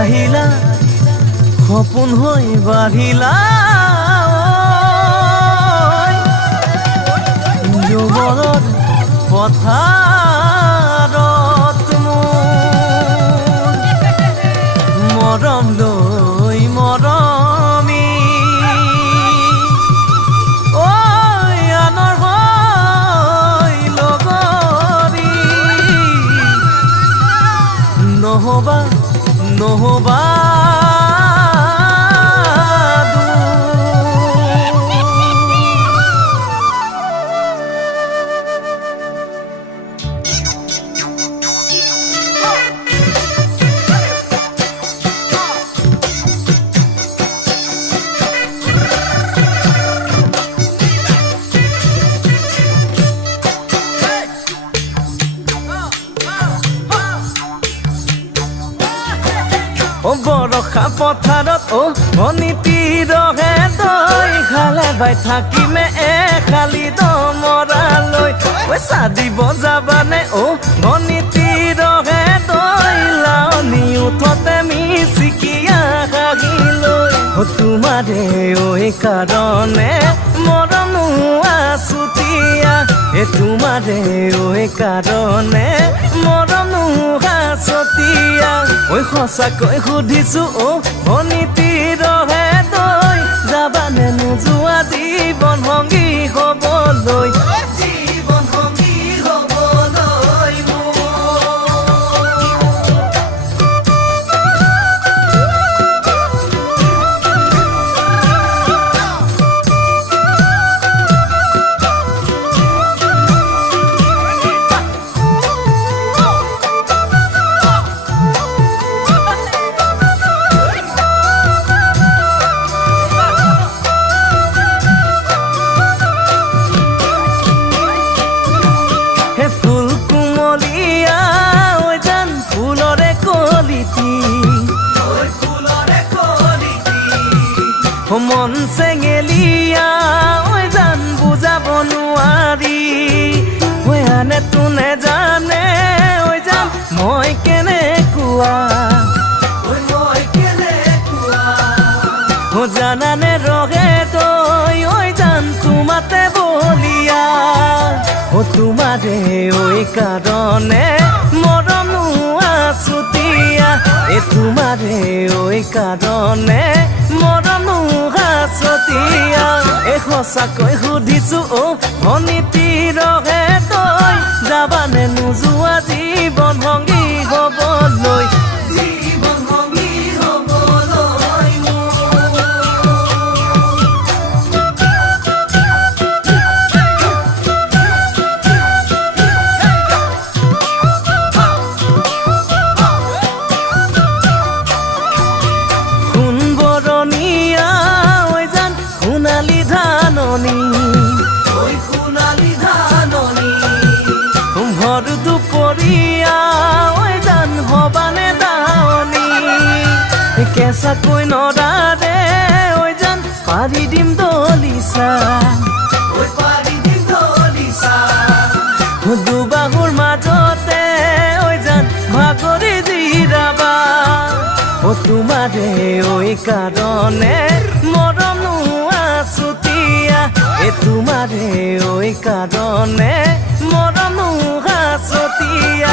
আহিলা সপোন হৈ বাঢ়িলা যুৱৰত পথাৰত মৰম লৈ মৰমি আনৰ হৈ লগৰী নহবা নহবা বৰষা পথাৰত অনীতি ৰহে তই খালে বাই থাকিমে খালি দমৰালৈ পইচা দিব যাবানে অনীতি ৰহে তই লাৱনি উঠতে মিচিকিয়া হাগিলৈ তোমাৰে কাৰণে মৰম আছুতীয়া তোমাৰে কাৰণে মৰম আছতীয়া সঁচাকৈ সুধিছো অনীতি ৰহে তই যাবানে নোযোৱা জীৱন সংগী হ'বলৈ জীৱন সংগী হ'বলৈ মন চেঙেলিয়া জান বুজাব নোৱাৰি আনে তোনে জানে জান মই কেনেকুৱা জানানে ৰহে তই জান তোমাতে বলিয়া তোমাৰে কাৰণে মৰম আছুতীয়া তোমাৰে কাৰণে মৰম আছতীয়া সঁচাকৈ সুধিছো অনীতি ৰহে তই যাবানে নোযোৱা জীৱন সংগী হ'বলৈ জীৱন সংগী হ'বলৈ ভৰ দুপৰীয়া জান হবানে দাৱনী কেঁচাকৈ নৰাৰে জান পাৰি দিম দলিচা দুবাহুৰ মাজতে জান ভাগৰি জিৰাবা তোমাৰে কাৰণে মৰম আছুতীয়া তোমাৰে কাৰণে মৰম আছতীয়া